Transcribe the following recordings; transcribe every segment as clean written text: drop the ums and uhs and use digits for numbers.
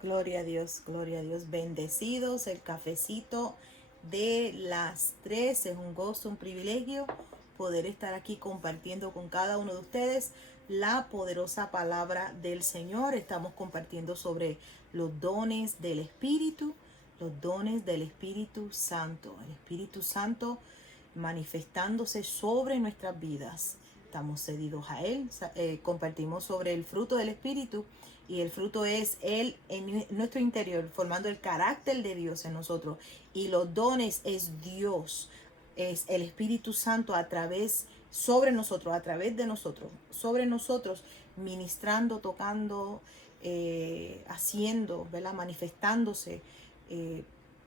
Gloria a Dios, gloria a Dios. Bendecidos, el cafecito de las 3. Es un gozo, un privilegio poder estar aquí compartiendo con cada uno de ustedes la poderosa palabra del Señor. Estamos compartiendo sobre los dones del Espíritu, los dones del Espíritu Santo. El Espíritu Santo manifestándose sobre nuestras vidas. Estamos cedidos a Él. Compartimos sobre el fruto del Espíritu, y el fruto es Él en nuestro interior, formando el carácter de Dios en nosotros. Y los dones es Dios, es el Espíritu Santo a través, sobre nosotros, a través de nosotros, sobre nosotros, ministrando, tocando, haciendo, ¿verdad? Manifestándose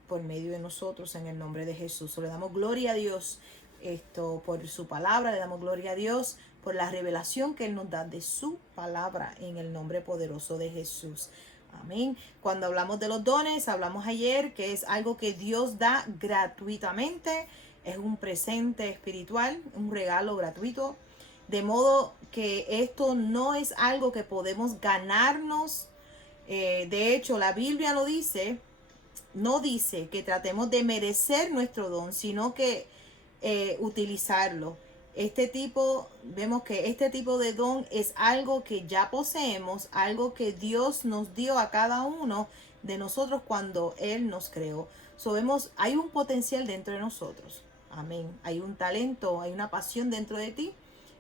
por medio de nosotros en el nombre de Jesús. Le damos gloria a Dios por su palabra, le damos gloria a Dios por la revelación que Él nos da de su palabra en el nombre poderoso de Jesús. Amén. Cuando hablamos de los dones, hablamos ayer que es algo que Dios da gratuitamente, es un presente espiritual, un regalo gratuito, de modo que esto no es algo que podemos ganarnos. De hecho, la Biblia lo dice, no dice que tratemos de merecer nuestro don, sino que utilizarlo. Vemos que este tipo de don es algo que ya poseemos, algo que Dios nos dio a cada uno de nosotros cuando Él nos creó. Hay un potencial dentro de nosotros. Amén. Hay un talento, hay una pasión dentro de ti.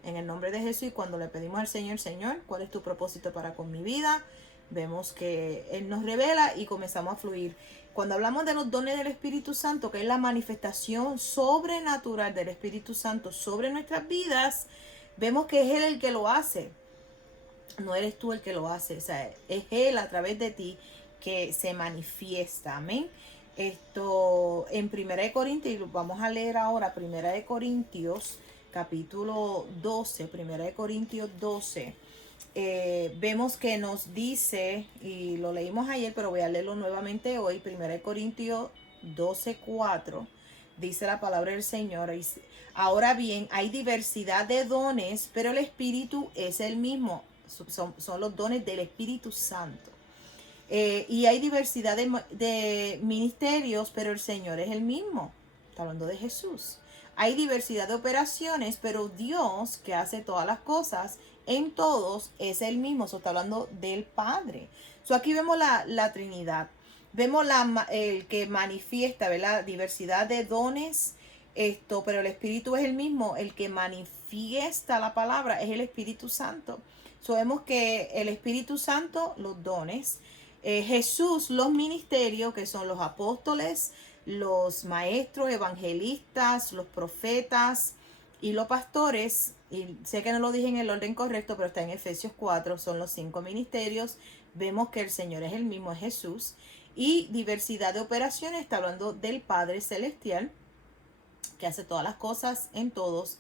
En el nombre de Jesús, y cuando le pedimos al Señor, Señor, ¿cuál es tu propósito para con mi vida? Vemos que Él nos revela y comenzamos a fluir. Cuando hablamos de los dones del Espíritu Santo, que es la manifestación sobrenatural del Espíritu Santo sobre nuestras vidas, vemos que es Él el que lo hace. No eres tú el que lo hace. O sea, es Él a través de ti que se manifiesta. Amén. Esto en 1 Corintios, vamos a leer ahora 1 Corintios capítulo 12, 1 Corintios 12. Vemos que nos dice, y lo leímos ayer, pero voy a leerlo nuevamente hoy, 1 Corintios 12:4, dice la palabra del Señor. Ahora bien, hay diversidad de dones, pero el Espíritu es el mismo. Son los dones del Espíritu Santo. Y hay diversidad de ministerios, pero el Señor es el mismo. Está hablando de Jesús. Hay diversidad de operaciones, pero Dios, que hace todas las cosas en todos, es el mismo. Eso está hablando del Padre. Aquí vemos la Trinidad. Vemos el que manifiesta, ¿verdad? Diversidad de dones, pero el Espíritu es el mismo. El que manifiesta la palabra es el Espíritu Santo. Vemos que el Espíritu Santo, los dones, Jesús, los ministerios, que son los apóstoles, los maestros, evangelistas, los profetas y los pastores. Y sé que no lo dije en el orden correcto, pero está en Efesios 4, son los 5 ministerios. Vemos que el Señor es el mismo, es Jesús. Y diversidad de operaciones, está hablando del Padre Celestial, que hace todas las cosas en todos.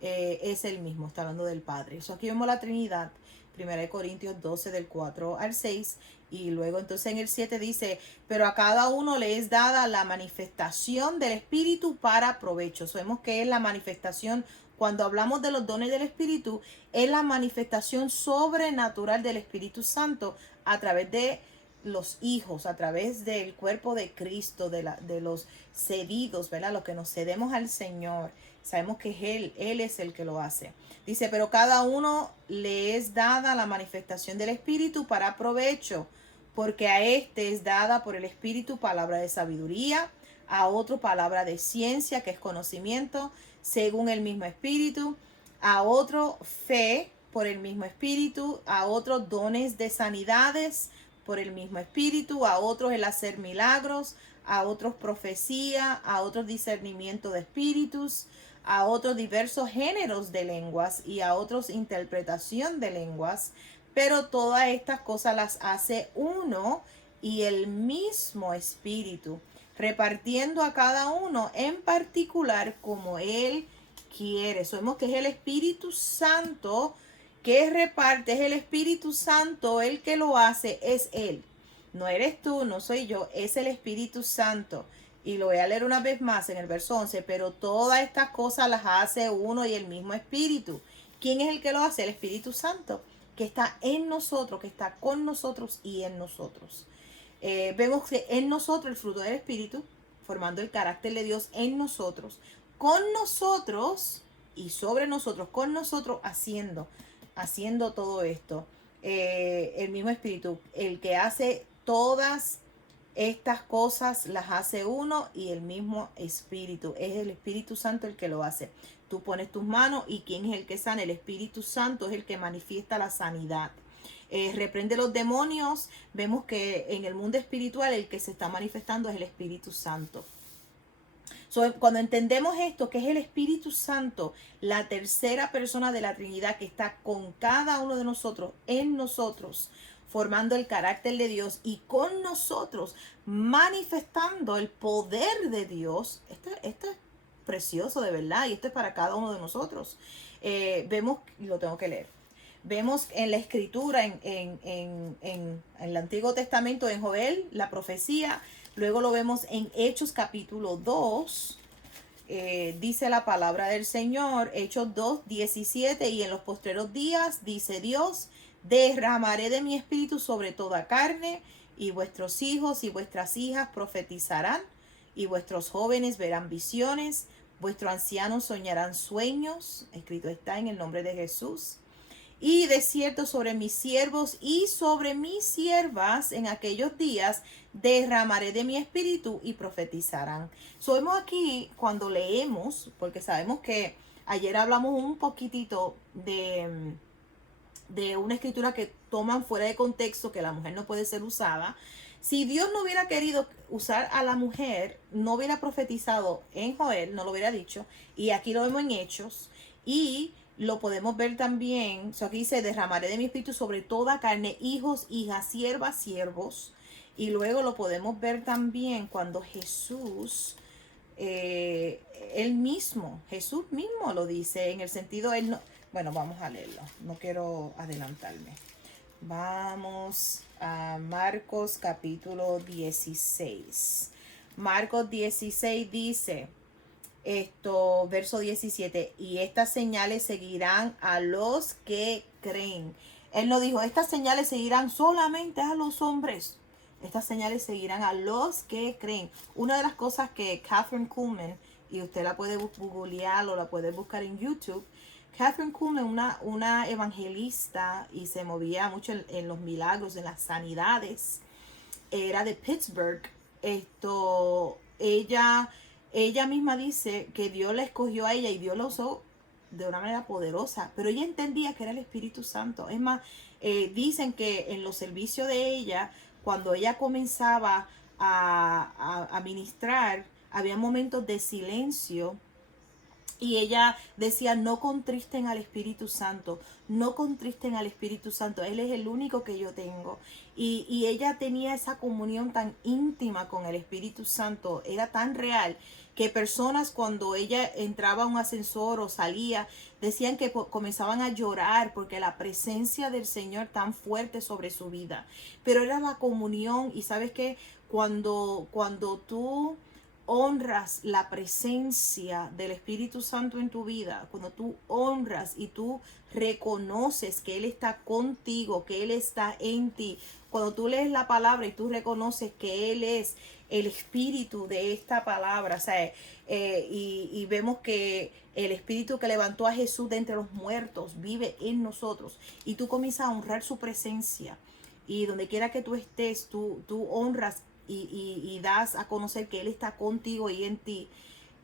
Es el mismo, está hablando del Padre. Aquí vemos la Trinidad. 1 Corintios 12 del 4 al 6. Y luego entonces en el 7 dice, pero a cada uno le es dada la manifestación del Espíritu para provecho. Vemos que es la manifestación, cuando hablamos de los dones del Espíritu, es la manifestación sobrenatural del Espíritu Santo a través de los hijos, a través del cuerpo de Cristo, de los cedidos, ¿verdad? Los que nos cedemos al Señor. Sabemos que es Él es el que lo hace. Dice, pero cada uno le es dada la manifestación del Espíritu para provecho, porque a este es dada por el Espíritu palabra de sabiduría, a otro palabra de ciencia, que es conocimiento, según el mismo Espíritu, a otro fe por el mismo Espíritu, a otros dones de sanidades por el mismo Espíritu, a otros el hacer milagros, a otros profecía, a otros discernimiento de espíritus, a otros diversos géneros de lenguas y a otros interpretación de lenguas, pero todas estas cosas las hace uno y el mismo Espíritu, repartiendo a cada uno en particular como Él quiere. Sabemos que es el Espíritu Santo que reparte, es el Espíritu Santo, el que lo hace, es Él. No eres tú, no soy yo, es el Espíritu Santo. Y lo voy a leer una vez más en el verso 11, pero todas estas cosas las hace uno y el mismo Espíritu. ¿Quién es el que lo hace? El Espíritu Santo. que está en nosotros, que está con nosotros y en nosotros. Vemos que en nosotros el fruto del Espíritu, formando el carácter de Dios en nosotros, con nosotros y sobre nosotros, con nosotros haciendo todo esto. El mismo Espíritu, el que hace todas estas cosas las hace uno y el mismo Espíritu. Es el Espíritu Santo el que lo hace. Tú pones tus manos y ¿quién es el que sana? El Espíritu Santo es el que manifiesta la sanidad. Reprende los demonios. Vemos que en el mundo espiritual el que se está manifestando es el Espíritu Santo. Cuando entendemos esto, que es el Espíritu Santo, la tercera persona de la Trinidad que está con cada uno de nosotros, en nosotros, formando el carácter de Dios y con nosotros, manifestando el poder de Dios. Esto es precioso de verdad y esto es para cada uno de nosotros. Vemos, y lo tengo que leer, vemos en la escritura, en el Antiguo Testamento, en Joel, la profecía. Luego lo vemos en Hechos capítulo 2. Dice la palabra del Señor, Hechos 2, 17, y en los postreros días, dice Dios, derramaré de mi espíritu sobre toda carne, y vuestros hijos y vuestras hijas profetizarán, y vuestros jóvenes verán visiones, vuestros ancianos soñarán sueños. Escrito está en el nombre de Jesús. Y de cierto sobre mis siervos y sobre mis siervas en aquellos días derramaré de mi espíritu y profetizarán. Vemos aquí cuando leemos, porque sabemos que ayer hablamos un poquitito de una escritura que toman fuera de contexto, que la mujer no puede ser usada. Si Dios no hubiera querido usar a la mujer, no hubiera profetizado en Joel, no lo hubiera dicho, y aquí lo vemos en Hechos, y lo podemos ver también, aquí dice, derramaré de mi espíritu sobre toda carne, hijos, hijas, siervas, siervos. Y luego lo podemos ver también cuando Jesús, Jesús mismo lo dice, en el sentido, bueno, vamos a leerlo, no quiero adelantarme. Vamos a Marcos capítulo 16. Marcos 16 dice... verso 17, y estas señales seguirán a los que creen. Él no dijo, estas señales seguirán solamente a los hombres. Estas señales seguirán a los que creen. Una de las cosas que Kathryn Kuhlman, y usted la puede googlear o la puede buscar en YouTube, Kathryn Kuhlman, una evangelista y se movía mucho en los milagros, en las sanidades, era de Pittsburgh. Ella misma dice que Dios la escogió a ella y Dios la usó de una manera poderosa, pero ella entendía que era el Espíritu Santo. Es más, dicen que en los servicios de ella, cuando ella comenzaba a ministrar, había momentos de silencio. Y ella decía, no contristen al Espíritu Santo, no contristen al Espíritu Santo, Él es el único que yo tengo. Y ella tenía esa comunión tan íntima con el Espíritu Santo, era tan real, que personas cuando ella entraba a un ascensor o salía, decían que comenzaban a llorar porque la presencia del Señor tan fuerte sobre su vida. Pero era la comunión, y sabes que cuando tú honras la presencia del Espíritu Santo en tu vida, cuando tú honras y tú reconoces que Él está contigo, que Él está en ti, cuando tú lees la palabra y tú reconoces que Él es el espíritu de esta palabra, o sea, y vemos que el espíritu que levantó a Jesús de entre los muertos vive en nosotros, y tú comienzas a honrar su presencia, y donde quiera que tú estés, tú honras y das a conocer que Él está contigo y en ti,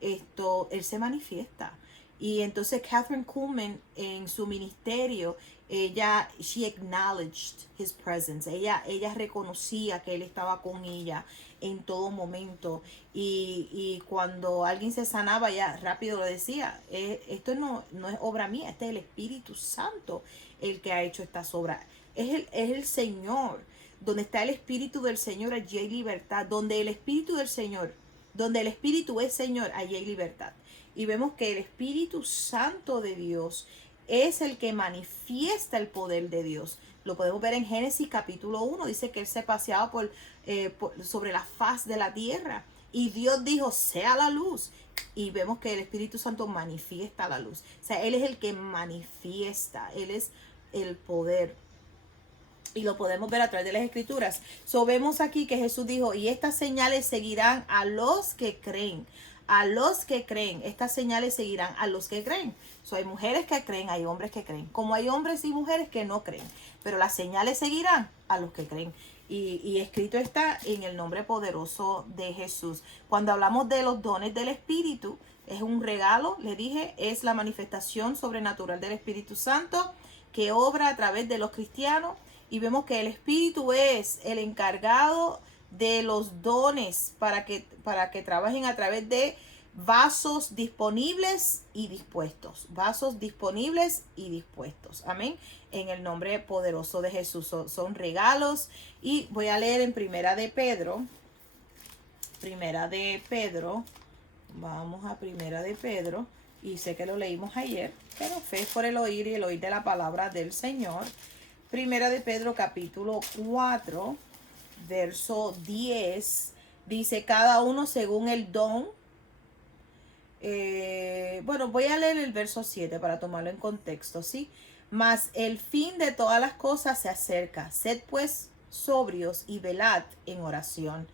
Él se manifiesta. Y entonces Kathryn Kuhlman, en su ministerio, she acknowledged his presence. Ella reconocía que Él estaba con ella en todo momento. Y cuando alguien se sanaba, ella rápido lo decía, esto no es obra mía, este es el Espíritu Santo el que ha hecho estas obras. Es el Señor. Donde está el Espíritu del Señor, allí hay libertad. Donde el Espíritu del Señor, donde el Espíritu es Señor, allí hay libertad. Y vemos que el Espíritu Santo de Dios es el que manifiesta el poder de Dios. Lo podemos ver en Génesis capítulo 1. Dice que Él se paseaba sobre la faz de la tierra. Y Dios dijo, sea la luz. Y vemos que el Espíritu Santo manifiesta la luz. O sea, Él es el que manifiesta. Él es el poder. Y lo podemos ver a través de las escrituras. Vemos aquí que Jesús dijo, y estas señales seguirán a los que creen. A los que creen. Estas señales seguirán a los que creen. Hay mujeres que creen, hay hombres que creen. Como hay hombres y mujeres que no creen. Pero las señales seguirán a los que creen. Y escrito está en el nombre poderoso de Jesús. Cuando hablamos de los dones del Espíritu, es un regalo, le dije, es la manifestación sobrenatural del Espíritu Santo que obra a través de los cristianos. Y vemos que el Espíritu es el encargado de los dones para que trabajen a través de vasos disponibles y dispuestos. Vasos disponibles y dispuestos. Amén. En el nombre poderoso de Jesús. Son regalos. Y voy a leer en Primera de Pedro. Primera de Pedro. Vamos a Primera de Pedro. Y sé que lo leímos ayer. Pero fe por el oír y el oír de la palabra del Señor. Primera de Pedro capítulo 4, verso 10, dice, cada uno según el don. Bueno, voy a leer el verso 7 para tomarlo en contexto, ¿sí? Mas el fin de todas las cosas se acerca. Sed pues sobrios y velad en oración.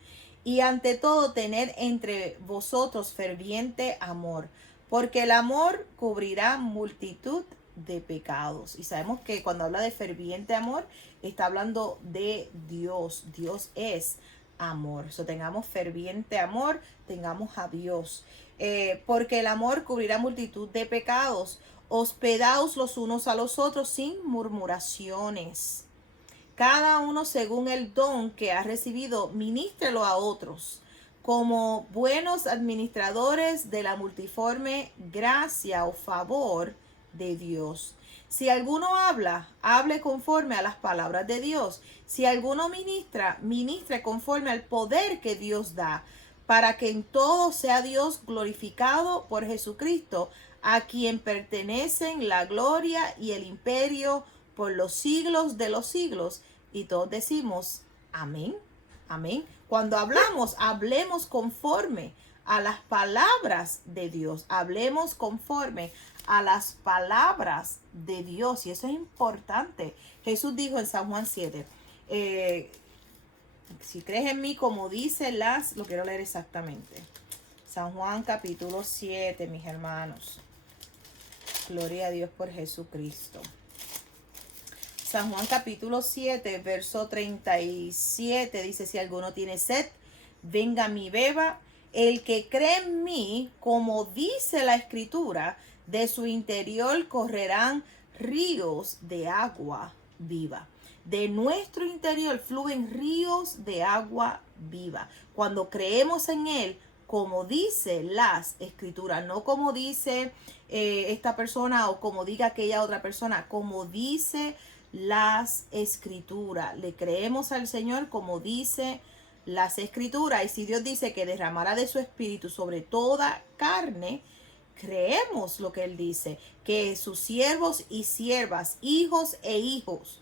Y ante todo tener entre vosotros ferviente amor, porque el amor cubrirá multitud de pecados. Y sabemos que cuando habla de ferviente amor, está hablando de Dios. Dios es amor. Tengamos ferviente amor, tengamos a Dios. Porque el amor cubrirá multitud de pecados. Hospedaos los unos a los otros sin murmuraciones. Cada uno según el don que ha recibido, ministrelo a otros, como buenos administradores de la multiforme gracia o favor de Dios. Si alguno habla, hable conforme a las palabras de Dios. Si alguno ministra, ministre conforme al poder que Dios da, para que en todo sea Dios glorificado por Jesucristo, a quien pertenecen la gloria y el imperio por los siglos de los siglos. Y todos decimos amén, amén. Cuando hablamos, hablemos conforme a las palabras de Dios. Hablemos conforme a las palabras de Dios. Y eso es importante. Jesús dijo en San Juan 7, si crees en mí, como dice lo quiero leer exactamente. San Juan capítulo 7, mis hermanos. Gloria a Dios por Jesucristo. San Juan capítulo 7, verso 37 dice, si alguno tiene sed, venga a mí, beba. El que cree en mí, como dice la Escritura, de su interior correrán ríos de agua viva. De nuestro interior fluyen ríos de agua viva. Cuando creemos en Él, como dice las Escrituras, no como dice esta persona o como diga aquella otra persona, como dice las Escrituras. Le creemos al Señor como dice las Escrituras. Y si Dios dice que derramará de su Espíritu sobre toda carne, creemos lo que Él dice, que sus siervos y siervas, hijos e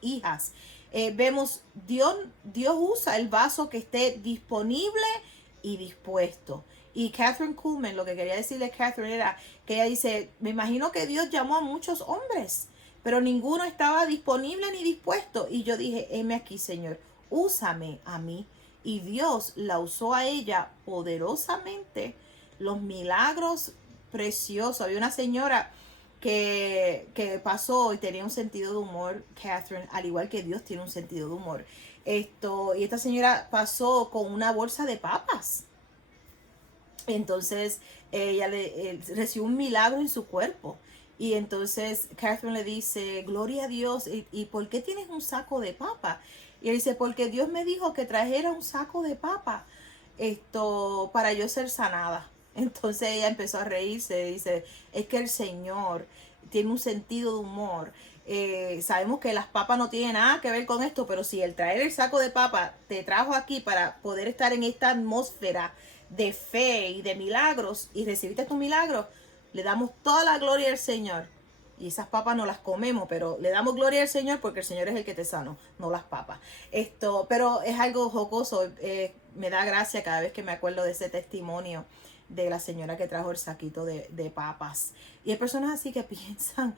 hijas, vemos Dios usa el vaso que esté disponible y dispuesto. Y Catherine Kuhlman, lo que quería decirle a Catherine era que ella dice, me imagino que Dios llamó a muchos hombres, pero ninguno estaba disponible ni dispuesto. Y yo dije, heme aquí, Señor, úsame a mí. Y Dios la usó a ella poderosamente. Los milagros preciosos. Había una señora que pasó y tenía un sentido de humor, Catherine, al igual que Dios tiene un sentido de humor. Y esta señora pasó con una bolsa de papas. Entonces ella recibió un milagro en su cuerpo. Y entonces Catherine le dice, gloria a Dios, ¿y por qué tienes un saco de papa? Y él dice, porque Dios me dijo que trajera un saco de papa para yo ser sanada. Entonces ella empezó a reírse, dice, es que el Señor tiene un sentido de humor. Sabemos que las papas no tienen nada que ver con esto, pero si el traer el saco de papa te trajo aquí para poder estar en esta atmósfera de fe y de milagros y recibiste tu milagro, le damos toda la gloria al Señor. Y esas papas no las comemos, pero le damos gloria al Señor porque el Señor es el que te sanó, no las papas. Pero es algo jocoso, me da gracia cada vez que me acuerdo de ese testimonio de la señora que trajo el saquito de papas. Y hay personas así que piensan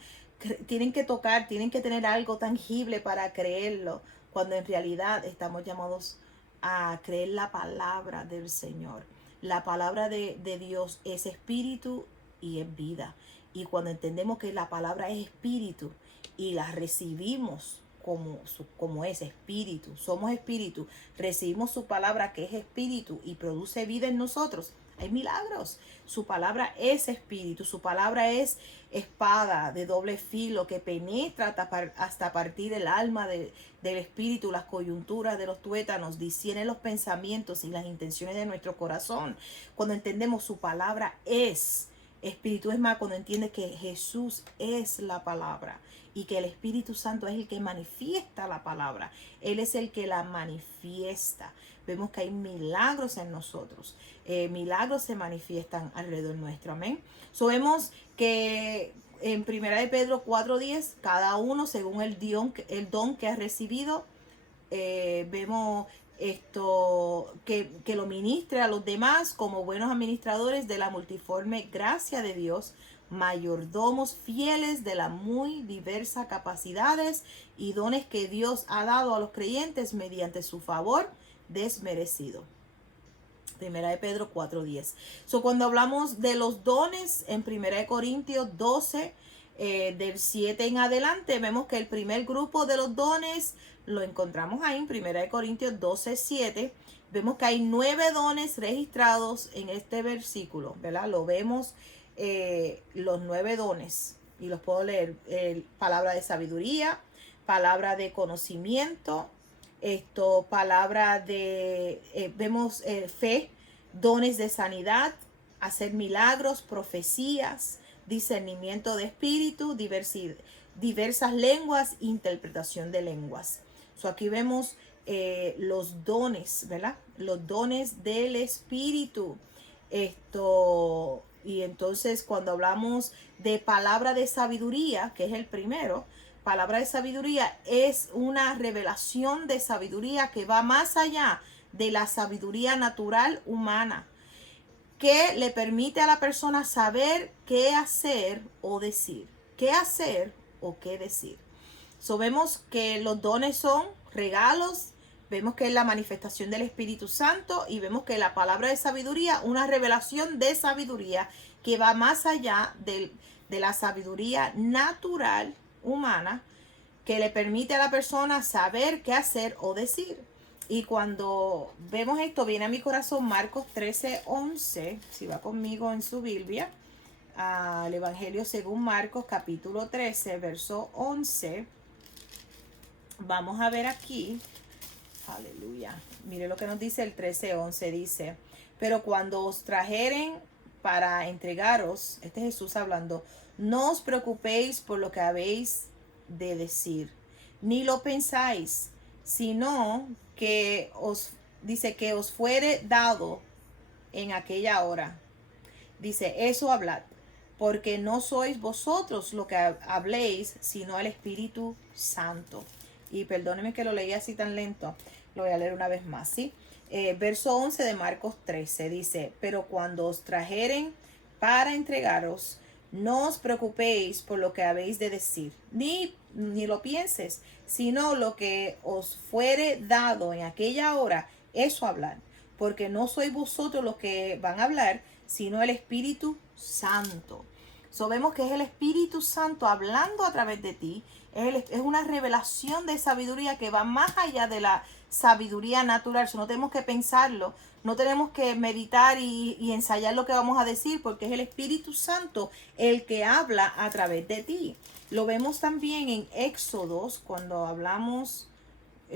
tienen que tocar, tienen que tener algo tangible para creerlo, cuando en realidad estamos llamados a creer la palabra del Señor. La palabra de Dios es espíritu y es vida. Y cuando entendemos que la palabra es espíritu y la recibimos como es espíritu, somos espíritu, recibimos su palabra que es espíritu y produce vida en nosotros, hay milagros. Su palabra es espíritu, su palabra es espada de doble filo que penetra hasta partir el alma del espíritu, las coyunturas de los tuétanos, discierne los pensamientos y las intenciones de nuestro corazón. Cuando entendemos su palabra es espíritu, es más, cuando entiendes que Jesús es la palabra y que el Espíritu Santo es el que manifiesta la palabra, Él es el que la manifiesta. Vemos que hay milagros en nosotros, milagros se manifiestan alrededor nuestro, amén. Vemos que en 1 de Pedro 4:10, cada uno según el don que ha recibido, vemos esto, que lo ministre a los demás como buenos administradores de la multiforme gracia de Dios, mayordomos fieles de las muy diversas capacidades y dones que Dios ha dado a los creyentes mediante su favor desmerecido. Primera de Pedro 4:10. Cuando hablamos de los dones en Primera de Corintios 12, del 7 en adelante, vemos que el primer grupo de los dones lo encontramos ahí en Primera de Corintios 12:7. Vemos que hay 9 dones registrados en este versículo, ¿verdad? Lo vemos, los 9 dones, y los puedo leer. Palabra de sabiduría, palabra de conocimiento, palabra de, vemos fe, dones de sanidad, hacer milagros, profecías, discernimiento de espíritu, diversas lenguas, interpretación de lenguas. Aquí vemos los dones, ¿verdad? Los dones del espíritu. Y entonces cuando hablamos de palabra de sabiduría, que es el primero, palabra de sabiduría es una revelación de sabiduría que va más allá de la sabiduría natural humana, que le permite a la persona saber qué hacer o decir. ¿Qué hacer o qué decir? Vemos que los dones son regalos, vemos que es la manifestación del Espíritu Santo y vemos que la palabra de sabiduría, una revelación de sabiduría que va más allá de la sabiduría natural humana, que le permite a la persona saber qué hacer o decir. Y cuando vemos esto, viene a mi corazón Marcos 13:11, si va conmigo en su Biblia, al Evangelio según Marcos, capítulo 13, verso 11. Vamos a ver aquí, aleluya, mire lo que nos dice el 13:11, dice: pero cuando os trajeren para entregaros, este es Jesús hablando, no os preocupéis por lo que habéis de decir, ni lo pensáis, sino que dice que os fuere dado en aquella hora. Dice, eso hablad, porque no sois vosotros lo que habléis, sino el Espíritu Santo. Y perdónenme que lo leí así tan lento, lo voy a leer una vez más, ¿sí? Verso 11 de Marcos 13 dice: pero cuando os trajeren para entregaros, no os preocupéis por lo que habéis de decir, ni lo pienses, sino lo que os fuere dado en aquella hora, eso hablar, porque no sois vosotros los que van a hablar, sino el Espíritu Santo. Vemos que es el Espíritu Santo hablando a través de ti. Es una revelación de sabiduría que va más allá de la sabiduría natural. No tenemos que pensarlo, no tenemos que meditar y ensayar lo que vamos a decir, porque es el Espíritu Santo el que habla a través de ti. Lo vemos también en Éxodos, cuando hablamos,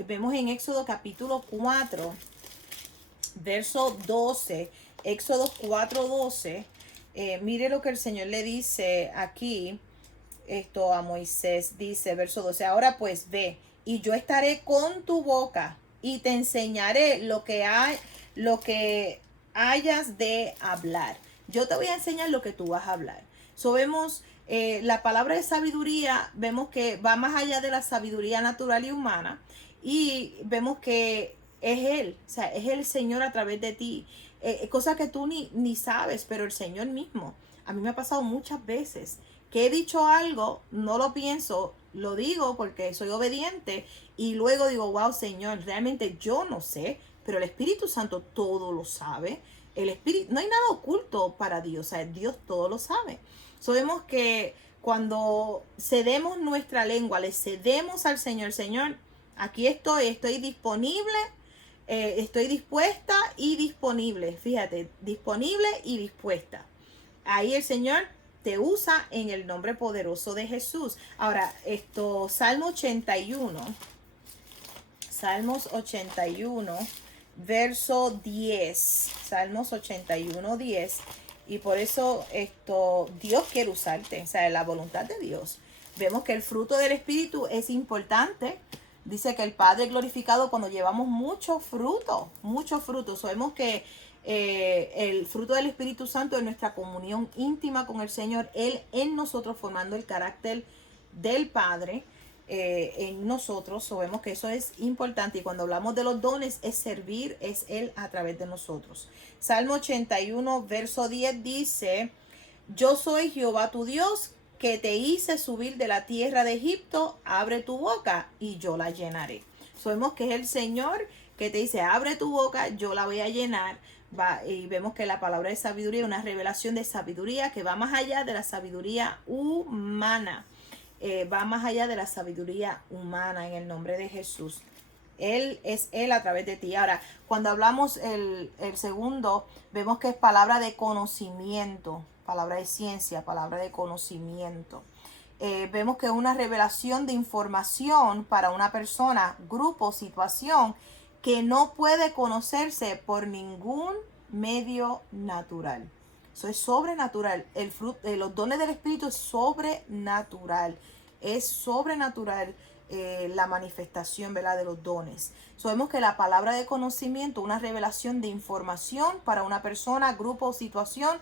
vemos en Éxodo capítulo 4, verso 12, Éxodo 4:12. Mire lo que el Señor le dice aquí a Moisés. Dice, verso 12: ahora pues ve, y yo estaré con tu boca y te enseñaré lo que hayas de hablar. Yo te voy a enseñar lo que tú vas a hablar. Vemos la palabra de sabiduría, vemos que va más allá de la sabiduría natural y humana, y vemos que es Él, o sea, es el Señor a través de ti. Cosas que tú ni sabes, pero el Señor mismo. A mí me ha pasado muchas veces que he dicho algo, no lo pienso, lo digo porque soy obediente y luego digo, wow, Señor, realmente yo no sé, pero el Espíritu Santo todo lo sabe. El Espíritu, no hay nada oculto para Dios, o sea, Dios todo lo sabe. Sabemos que cuando cedemos nuestra lengua, le cedemos al Señor, Señor, aquí estoy disponible, estoy dispuesta y disponible, fíjate, disponible y dispuesta. Ahí el Señor te usa en el nombre poderoso de Jesús. Ahora, Salmo 81, Salmos 81, verso 10, Salmos 81, 10. Y por eso Dios quiere usarte, o sea, la voluntad de Dios. Vemos que el fruto del Espíritu es importante. Dice que el Padre es glorificado cuando llevamos mucho fruto, mucho fruto. Sabemos que el fruto del Espíritu Santo es nuestra comunión íntima con el Señor, Él en nosotros formando el carácter del Padre en nosotros. Sabemos que eso es importante, y cuando hablamos de los dones es servir, es Él a través de nosotros. Salmo 81, verso 10 dice: yo soy Jehová tu Dios, que te hice subir de la tierra de Egipto, abre tu boca y yo la llenaré. Sabemos que es el Señor que te dice, abre tu boca, yo la voy a llenar. Y vemos que la palabra de sabiduría es una revelación de sabiduría que va más allá de la sabiduría humana. Va más allá de la sabiduría humana en el nombre de Jesús. Él es Él a través de ti. Ahora, cuando hablamos el segundo, vemos que es palabra de conocimiento, palabra de ciencia, palabra de conocimiento. Vemos que es una revelación de información para una persona, grupo, situación que no puede conocerse por ningún medio natural. Eso es sobrenatural. Los dones del Espíritu es sobrenatural. Es sobrenatural la manifestación, ¿verdad?, de los dones. Sabemos que la palabra de conocimiento, una revelación de información para una persona, grupo o situación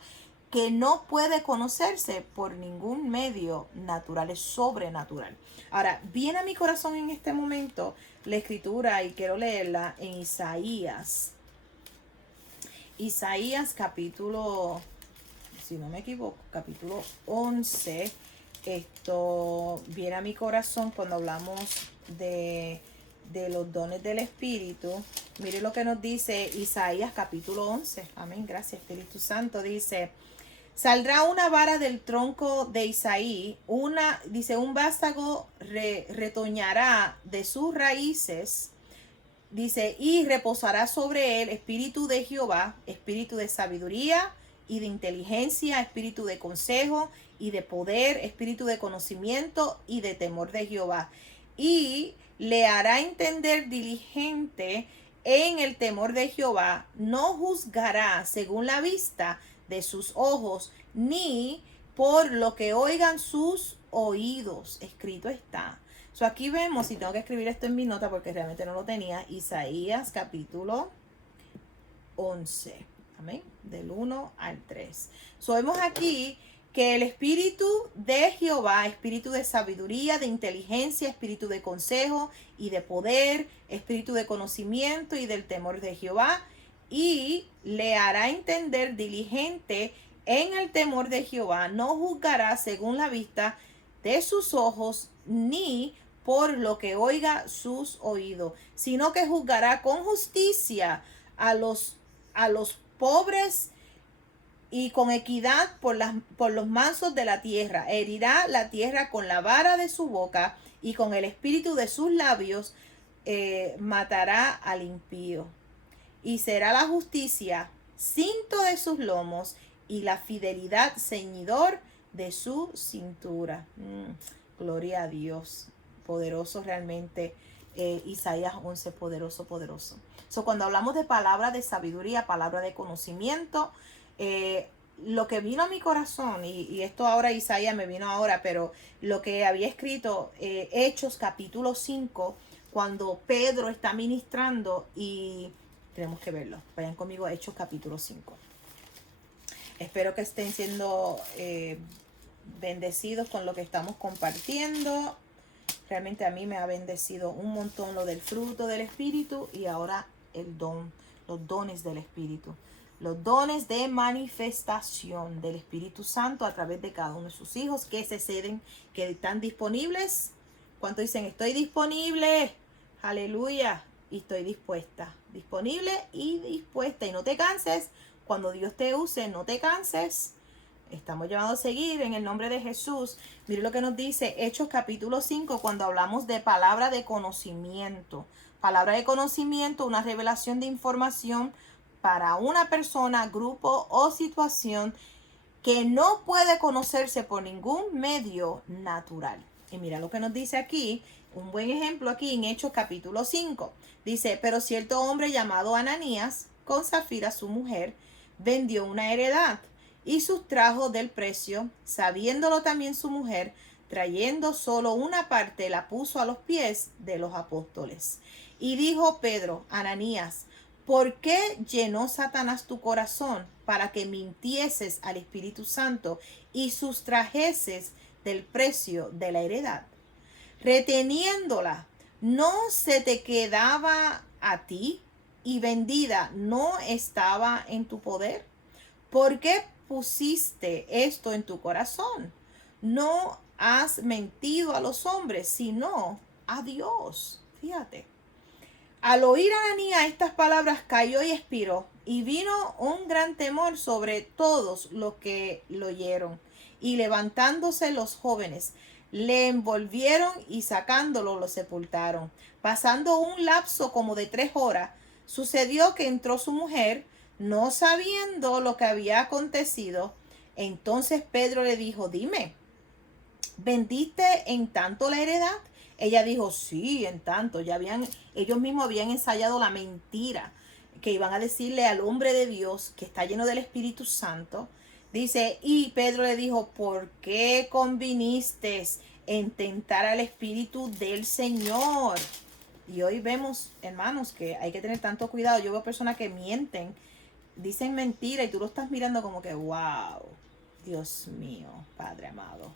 que no puede conocerse por ningún medio natural, es sobrenatural. Ahora, viene a mi corazón en este momento la escritura y quiero leerla en Isaías. Isaías capítulo, si no me equivoco, capítulo 11. Esto viene a mi corazón cuando hablamos de los dones del Espíritu. Mire lo que nos dice Isaías capítulo 11. Amén, gracias Espíritu Santo. Dice: saldrá una vara del tronco de Isaí, un vástago retoñará de sus raíces, dice, y reposará sobre él espíritu de Jehová, espíritu de sabiduría y de inteligencia, espíritu de consejo y de poder, espíritu de conocimiento y de temor de Jehová. Y le hará entender diligente en el temor de Jehová, no juzgará según la vista de sus ojos, ni por lo que oigan sus oídos. Escrito está. So aquí vemos, y tengo que escribir esto en mi nota porque realmente no lo tenía, Isaías capítulo 11. Amén. Del 1 al 3. So vemos aquí que el espíritu de Jehová, espíritu de sabiduría, de inteligencia, espíritu de consejo y de poder, espíritu de conocimiento y del temor de Jehová, y le hará entender diligente en el temor de Jehová, no juzgará según la vista de sus ojos, ni por lo que oiga sus oídos, sino que juzgará con justicia a los pobres y con equidad por los mansos de la tierra. Herirá la tierra con la vara de su boca, y con el espíritu de sus labios matará al impío. Y será la justicia cinto de sus lomos, y la fidelidad ceñidor de su cintura. Gloria a Dios. Poderoso realmente. Isaías 11, poderoso, poderoso. So, cuando hablamos de palabra de sabiduría, palabra de conocimiento, lo que vino a mi corazón, y esto ahora Isaías me vino ahora, pero lo que había escrito, Hechos capítulo 5, cuando Pedro está ministrando, y tenemos que verlo. Vayan conmigo a Hechos capítulo 5. Espero que estén siendo bendecidos con lo que estamos compartiendo. Realmente a mí me ha bendecido un montón lo del fruto del Espíritu y ahora los dones del Espíritu. Los dones de manifestación del Espíritu Santo a través de cada uno de sus hijos que se ceden, que están disponibles. ¿Cuántos dicen estoy disponible? Aleluya. Y estoy dispuesta. Disponible y dispuesta. Y no te canses. Cuando Dios te use, no te canses. Estamos llamados a seguir en el nombre de Jesús. Mire lo que nos dice Hechos capítulo 5 cuando hablamos de palabra de conocimiento. Palabra de conocimiento, una revelación de información para una persona, grupo o situación que no puede conocerse por ningún medio natural. Y mira lo que nos dice aquí, un buen ejemplo aquí en Hechos capítulo 5. Dice, pero cierto hombre llamado Ananías, con Zafira su mujer, vendió una heredad y sustrajo del precio, sabiéndolo también su mujer, trayendo solo una parte, la puso a los pies de los apóstoles. Y dijo Pedro, Ananías, ¿por qué llenó Satanás tu corazón para que mintieses al Espíritu Santo y sustrajeses del precio de la heredad? Reteniéndola, ¿no se te quedaba a ti y vendida no estaba en tu poder? ¿Por qué pusiste esto en tu corazón? No has mentido a los hombres, sino a Dios. Fíjate. Al oír Ananías estas palabras cayó y expiró, y vino un gran temor sobre todos los que lo oyeron. Y levantándose los jóvenes, le envolvieron y sacándolo lo sepultaron. Pasando un lapso como de 3 horas, sucedió que entró su mujer, no sabiendo lo que había acontecido. Entonces Pedro le dijo, dime, ¿vendiste en tanto la heredad? Ella dijo, sí, en tanto. Ellos mismos habían ensayado la mentira que iban a decirle al hombre de Dios que está lleno del Espíritu Santo. Dice, y Pedro le dijo, ¿por qué conviniste en tentar al Espíritu del Señor? Y hoy vemos, hermanos, que hay que tener tanto cuidado. Yo veo personas que mienten, dicen mentira y tú lo estás mirando como que, wow, Dios mío, Padre amado.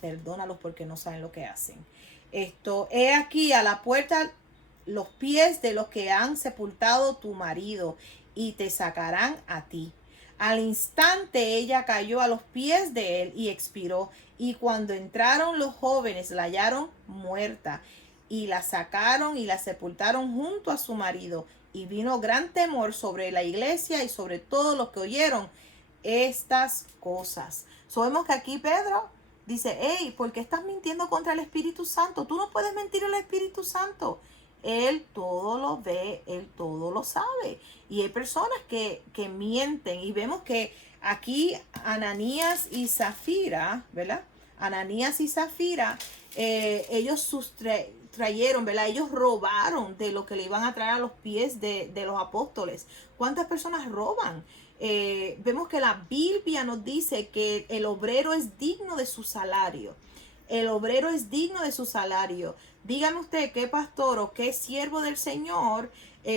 Perdónalos porque no saben lo que hacen. He aquí a la puerta los pies de los que han sepultado tu marido y te sacarán a ti. Al instante ella cayó a los pies de él y expiró. Y cuando entraron los jóvenes la hallaron muerta y la sacaron y la sepultaron junto a su marido. Y vino gran temor sobre la iglesia y sobre todos los que oyeron estas cosas. Sabemos que aquí Pedro dice, hey, ¿por qué estás mintiendo contra el Espíritu Santo? Tú no puedes mentir al Espíritu Santo. Él todo lo ve, Él todo lo sabe. Y hay personas que mienten. Y vemos que aquí Ananías y Zafira, ¿verdad? Ananías y Zafira, ellos sustrayeron, ¿verdad? Ellos robaron de lo que le iban a traer a los pies de los apóstoles. ¿Cuántas personas roban? Vemos que la Biblia nos dice que el obrero es digno de su salario. El obrero es digno de su salario. Dígame usted qué pastor o qué siervo del Señor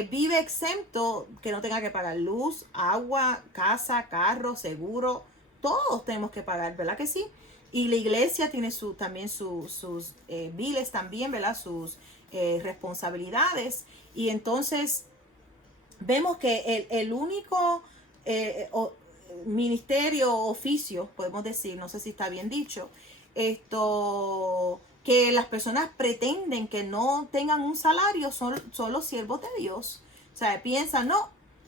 vive exento que no tenga que pagar luz, agua, casa, carro, seguro. Todos tenemos que pagar, ¿verdad que sí? Y la iglesia tiene también sus biles también, ¿verdad? Sus responsabilidades. Y entonces vemos que el único ministerio, oficio, podemos decir, no sé si está bien dicho, que las personas pretenden que no tengan un salario son los siervos de Dios. O sea, piensan,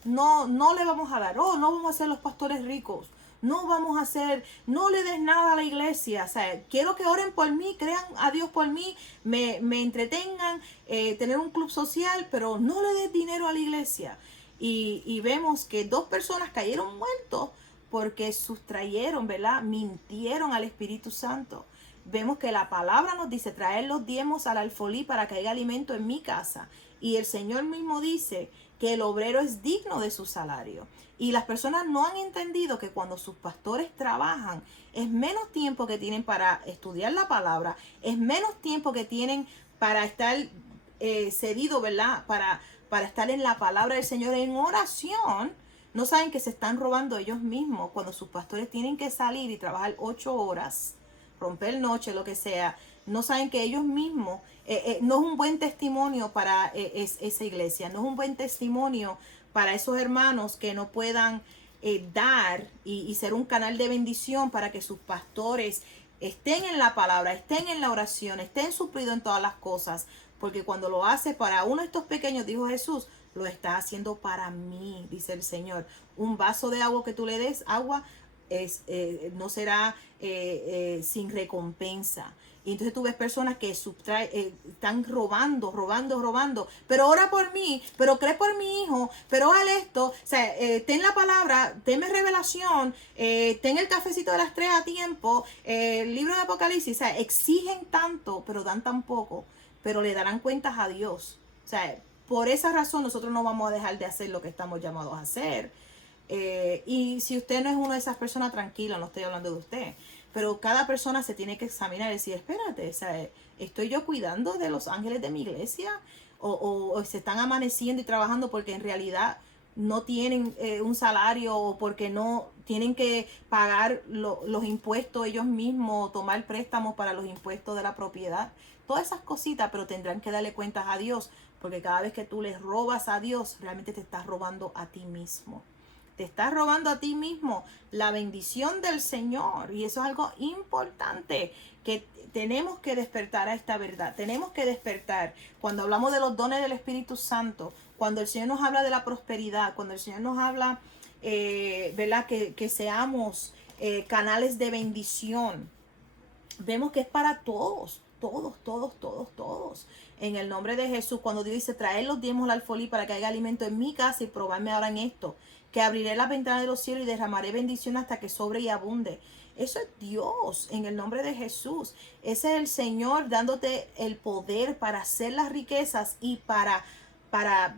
no le vamos a dar, no vamos a ser los pastores ricos, no vamos a hacer, no le des nada a la iglesia. O sea, quiero que oren por mí, crean a Dios por mí, me entretengan, tener un club social, pero no le des dinero a la iglesia. Y vemos que 2 personas cayeron muertos porque sustrayeron, ¿verdad? Mintieron al Espíritu Santo. Vemos que la palabra nos dice traer los diezmos al alfolí para que haya alimento en mi casa. Y el Señor mismo dice que el obrero es digno de su salario. Y las personas no han entendido que cuando sus pastores trabajan, es menos tiempo que tienen para estudiar la palabra, es menos tiempo que tienen para estar cedido, ¿verdad? Para estar en la palabra del Señor en oración. No saben que se están robando ellos mismos cuando sus pastores tienen que salir y trabajar 8 horas, romper noche, lo que sea. No saben que ellos mismos, no es un buen testimonio para esa iglesia, no es un buen testimonio para esos hermanos que no puedan dar y ser un canal de bendición para que sus pastores estén en la palabra, estén en la oración, estén suplidos en todas las cosas. Porque cuando lo hace para uno de estos pequeños, dijo Jesús, lo está haciendo para mí, dice el Señor. Un vaso de agua que tú le des, agua, no será sin recompensa. Y entonces tú ves personas que están robando, pero ora por mí, pero cree por mi hijo, pero haz esto, o sea, ten la palabra, tenme revelación, ten el cafecito de las 3 a tiempo, el libro de Apocalipsis, o sea, exigen tanto, pero dan tan poco, pero le darán cuentas a Dios. O sea, por esa razón nosotros no vamos a dejar de hacer lo que estamos llamados a hacer. Y si usted no es una de esas personas, tranquilo, no estoy hablando de usted. Pero cada persona se tiene que examinar y decir, espérate, o sea, ¿estoy yo cuidando de los ángeles de mi iglesia? O se están amaneciendo y trabajando porque en realidad no tienen un salario o porque no tienen que pagar los impuestos ellos mismos, tomar préstamos para los impuestos de la propiedad. Todas esas cositas, pero tendrán que darle cuentas a Dios, porque cada vez que tú les robas a Dios, realmente te estás robando a ti mismo. Te estás robando a ti mismo la bendición del Señor. Y eso es algo importante, que tenemos que despertar a esta verdad. Tenemos que despertar. Cuando hablamos de los dones del Espíritu Santo, cuando el Señor nos habla de la prosperidad, cuando el Señor nos habla, ¿verdad? Que seamos canales de bendición. Vemos que es para todos. Todos. En el nombre de Jesús, cuando Dios dice, traer los diezmos al alfolí para que haya alimento en mi casa y probarme ahora en esto, que abriré las ventanas de los cielos y derramaré bendición hasta que sobre y abunde. Eso es Dios, en el nombre de Jesús. Ese es el Señor dándote el poder para hacer las riquezas y para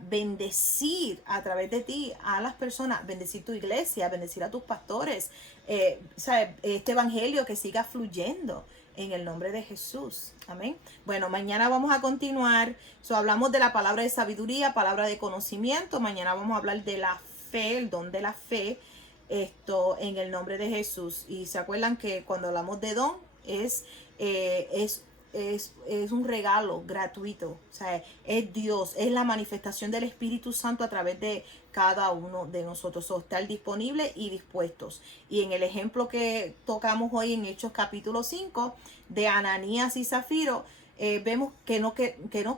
bendecir a través de ti a las personas, bendecir tu iglesia, bendecir a tus pastores, este evangelio que siga fluyendo en el nombre de Jesús. Amén. Bueno, mañana vamos a continuar. Hablamos de la palabra de sabiduría, palabra de conocimiento. Mañana vamos a hablar de la fe, el don de la fe, esto en el nombre de Jesús. Y se acuerdan que cuando hablamos de don es un regalo gratuito. O sea, es Dios, es la manifestación del Espíritu Santo a través de cada uno de nosotros. Estar disponibles y dispuestos. Y en el ejemplo que tocamos hoy en Hechos capítulo 5 de Ananías y Zafiro, vemos que no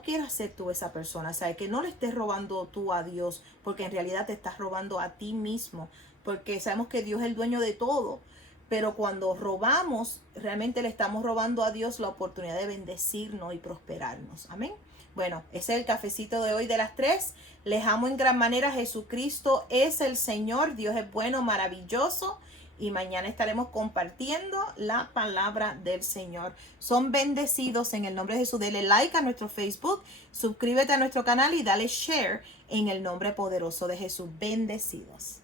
quieras ser tú esa persona. O sea, que no le estés robando tú a Dios, porque en realidad te estás robando a ti mismo. Porque sabemos que Dios es el dueño de todo. Pero cuando robamos, realmente le estamos robando a Dios la oportunidad de bendecirnos y prosperarnos. Amén. Bueno, ese es el cafecito de hoy de las 3. Les amo en gran manera. Jesucristo es el Señor. Dios es bueno, maravilloso. Y mañana estaremos compartiendo la palabra del Señor. Son bendecidos en el nombre de Jesús. Dele like a nuestro Facebook. Suscríbete a nuestro canal y dale share en el nombre poderoso de Jesús. Bendecidos.